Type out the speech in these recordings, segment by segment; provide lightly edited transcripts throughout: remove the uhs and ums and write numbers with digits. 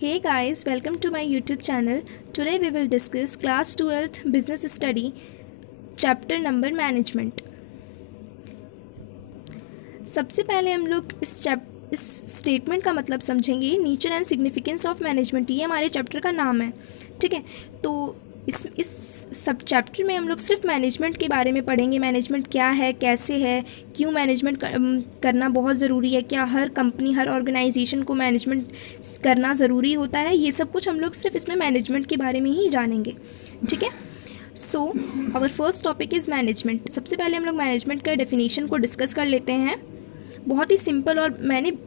Hey guys, welcome to my YouTube channel. Today we will discuss class 12th business study chapter number management. सबसे पहले हम लोग इस statement का मतलब समझेंगे, nature and significance of management. ये हमारे चैप्टर का नाम है, ठीक है। तो इस सब चैप्टर में हम लोग सिर्फ मैनेजमेंट के बारे में पढ़ेंगे। मैनेजमेंट क्या है, कैसे है, क्यों मैनेजमेंट करना बहुत ज़रूरी है, क्या हर कंपनी हर ऑर्गेनाइजेशन को मैनेजमेंट करना ज़रूरी होता है, ये सब कुछ हम लोग सिर्फ इसमें मैनेजमेंट के बारे में ही जानेंगे, ठीक है। So our first topic is management. सबसे पहले हम लोग मैनेजमेंट का डेफिनेशन को डिस्कस कर लेते हैं। बहुत ही सिंपल, और मैंने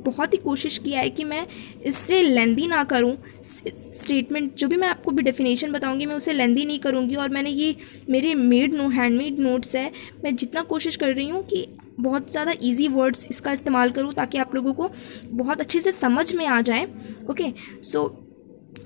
बहुत ही कोशिश किया है कि मैं इससे लेंदी ना करूं। स्टेटमेंट जो भी मैं आपको भी डेफिनेशन बताऊंगी, मैं उसे लेंदी नहीं करूंगी। और मैंने ये मेरे हैंडमेड नोट्स है, मैं जितना कोशिश कर रही हूँ कि बहुत ज़्यादा इजी वर्ड्स इसका इस्तेमाल करूँ ताकि आप लोगों को बहुत अच्छे से समझ में आ जाए। ओके, सो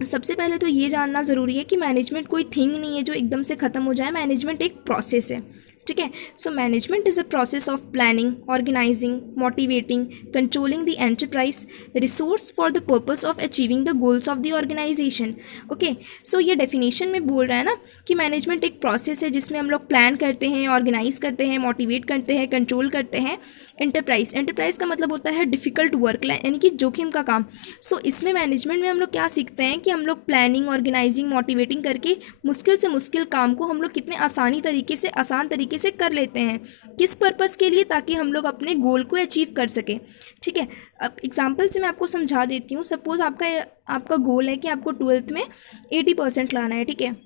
सबसे पहले तो ये जानना ज़रूरी है कि मैनेजमेंट कोई थिंग नहीं है जो एकदम से ख़त्म हो जाए। मैनेजमेंट एक प्रोसेस है, ठीक है। So management is a process of planning, organizing, motivating, controlling the enterprise resource for the purpose of achieving the goals of the organization. Okay, so ये डेफिनेशन में बोल रहा है ना कि मैनेजमेंट एक प्रोसेस है जिसमें हम लोग प्लान करते हैं, ऑर्गेनाइज करते हैं, मोटिवेट करते हैं, कंट्रोल करते हैं एंटरप्राइज का मतलब होता है डिफ़िकल्ट वर्क, यानी कि जोखिम का काम। सो इसमें मैनेजमेंट में हम लोग क्या सीखते हैं कि हम लोग प्लानिंग, ऑर्गेनाइजिंग, मोटिवेटिंग करके मुश्किल से मुश्किल काम को हम लोग कितने आसान तरीके से कर लेते हैं। किस पर्पस के लिए? ताकि हम लोग अपने गोल को अचीव कर सकें, ठीक है। अब एग्जाम्पल से मैं आपको समझा देती हूँ। सपोज़ आपका गोल है कि आपको 12th में 80% लाना है, ठीक है।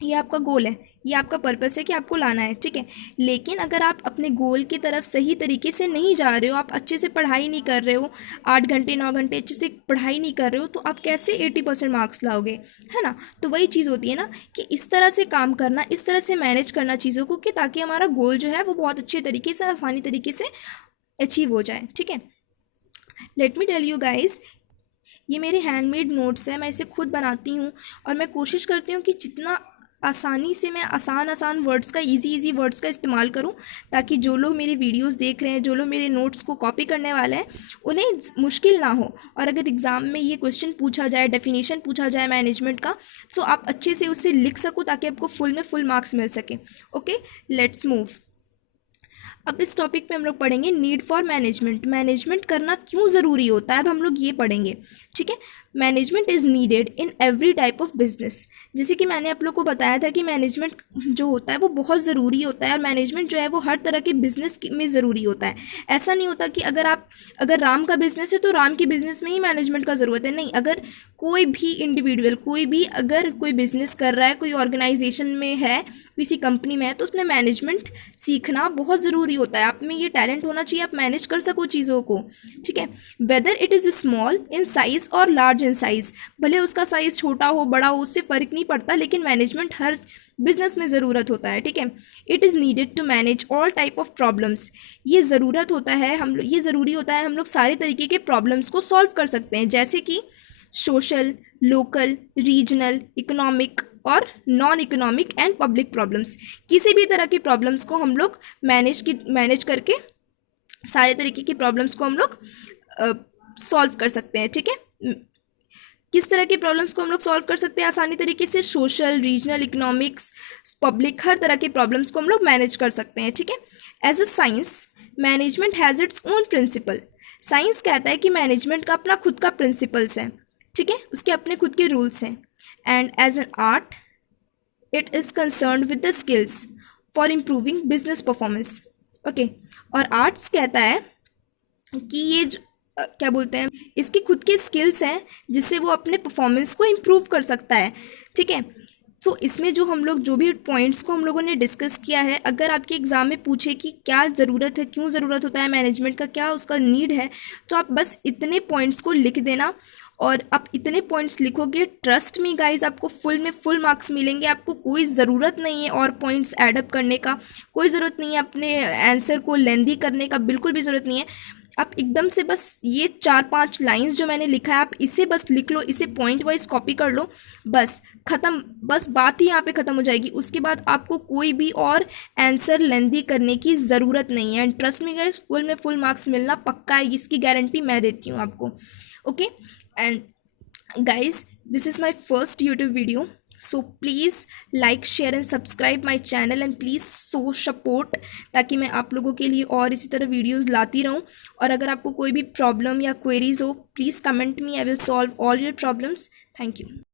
ये आपका गोल है, ये आपका पर्पस है कि आपको लाना है, ठीक है। लेकिन अगर आप अपने गोल की तरफ सही तरीके से नहीं जा रहे हो, आप अच्छे से पढ़ाई नहीं कर रहे हो, 8 घंटे 9 घंटे अच्छे से पढ़ाई नहीं कर रहे हो, तो आप कैसे 80% मार्क्स लाओगे, है ना। तो वही चीज़ होती है ना कि इस तरह से काम करना, इस तरह से मैनेज करना चीज़ों को, कि ताकि हमारा गोल जो है वो बहुत अच्छे तरीके से, आसानी तरीके से अचीव हो जाए, ठीक है। Let me tell you guys, ये मेरे हैंडमेड नोट्स है, मैं इसे खुद बनाती हूँ और मैं कोशिश करती हूँ कि जितना आसानी से मैं आसान वर्ड्स का, इजी वर्ड्स का इस्तेमाल करूं, ताकि जो लोग मेरी वीडियोस देख रहे हैं, जो लोग मेरे नोट्स को कॉपी करने वाले हैं, उन्हें मुश्किल ना हो। और अगर एग्ज़ाम में ये क्वेश्चन पूछा जाए, डेफिनेशन पूछा जाए मैनेजमेंट का, तो आप अच्छे से उससे लिख सको ताकि आपको फुल मार्क्स मिल सके। Okay, let's move. अब इस टॉपिक पे हम लोग पढ़ेंगे नीड फॉर मैनेजमेंट करना क्यों ज़रूरी होता है। अब हम लोग ये पढ़ेंगे, ठीक है। Management is needed in every type of business. जैसे कि मैंने आप लोग को बताया था कि मैनेजमेंट जो होता है वो बहुत ज़रूरी होता है, और मैनेजमेंट जो है वो हर तरह के बिजनेस में ज़रूरी होता है। ऐसा नहीं होता कि अगर राम का बिजनेस है तो राम के बिजनेस में ही मैनेजमेंट का ज़रूरत है, नहीं। अगर कोई भी इंडिविजुअल, अगर कोई बिजनेस कर रहा है, कोई ऑर्गेनाइजेशन में है, किसी कंपनी में है, तो उसमें मैनेजमेंट सीखना बहुत ज़रूरी होता है। आप में ये टैलेंट होना चाहिए, आप मैनेज कर सको चीज़ों को, ठीक है। Whether it is small in size और लार्ज इन साइज, भले उसका साइज छोटा हो बड़ा हो, उससे फ़र्क नहीं पड़ता, लेकिन मैनेजमेंट हर बिजनेस में ज़रूरत होता है, ठीक है। It is needed to manage all type of problems. ये ज़रूरी होता है हम लोग सारे तरीके के प्रॉब्लम्स को सॉल्व कर सकते हैं, जैसे कि सोशल, लोकल, रीजनल, इकोनॉमिक और non economic and public problems. किसी भी तरह की प्रॉब्लम्स को हम लोग मैनेज करके सारे तरीके की प्रॉब्लम्स को हम लोग सॉल्व कर सकते हैं, ठीक है। किस तरह की प्रॉब्लम्स को हम लोग सॉल्व कर सकते हैं आसानी तरीके से? सोशल, रीजनल, इकोनॉमिक्स, पब्लिक, हर तरह के प्रॉब्लम्स को हम लोग मैनेज कर सकते हैं, ठीक है। As a science, management has its own principle. Science कहता है कि मैनेजमेंट का अपना खुद का प्रिंसिपल्स है, ठीक है, उसके अपने खुद के रूल्स हैं। And as an art it is concern with the skills for improving business performance. Okay, और आर्ट्स कहता है कि ये क्या बोलते हैं, इसकी खुद के स्किल्स हैं जिससे वो अपने परफॉर्मेंस को इम्प्रूव कर सकता है, ठीक है। तो इसमें जो भी पॉइंट्स को हम लोगों ने डिस्कस किया है, अगर आपके एग्ज़ाम में पूछे कि क्या ज़रूरत है, क्यों ज़रूरत होता है मैनेजमेंट का, क्या उसका नीड है, तो आप बस इतने पॉइंट्स को लिख देना। और आप इतने पॉइंट्स लिखोगे, ट्रस्ट मी गाइज, आपको फुल मार्क्स मिलेंगे। आपको कोई ज़रूरत नहीं है और पॉइंट्स एडअप करने का, कोई ज़रूरत नहीं है अपने आंसर को लेंदी करने का, बिल्कुल भी ज़रूरत नहीं है। आप एकदम से बस ये 4-5 लाइंस जो मैंने लिखा है, आप इसे बस लिख लो, इसे पॉइंट वाइज कॉपी कर लो, बस ख़त्म। बस बात ही यहाँ पे ख़त्म हो जाएगी। उसके बाद आपको कोई भी और आंसर लेंदी करने की ज़रूरत नहीं है। And trust me guys, full marks मिलना पक्का है, इसकी गारंटी मैं देती हूँ आपको। Okay, and Guys, this is my first YouTube video, so please like, share and subscribe my channel and please show support, ताकि मैं आप लोगों के लिए और इसी तरह वीडियोस लाती रहूं। और अगर आपको कोई भी प्रॉब्लम या क्वेरीज हो, please comment me, I will solve all your problems. Thank you.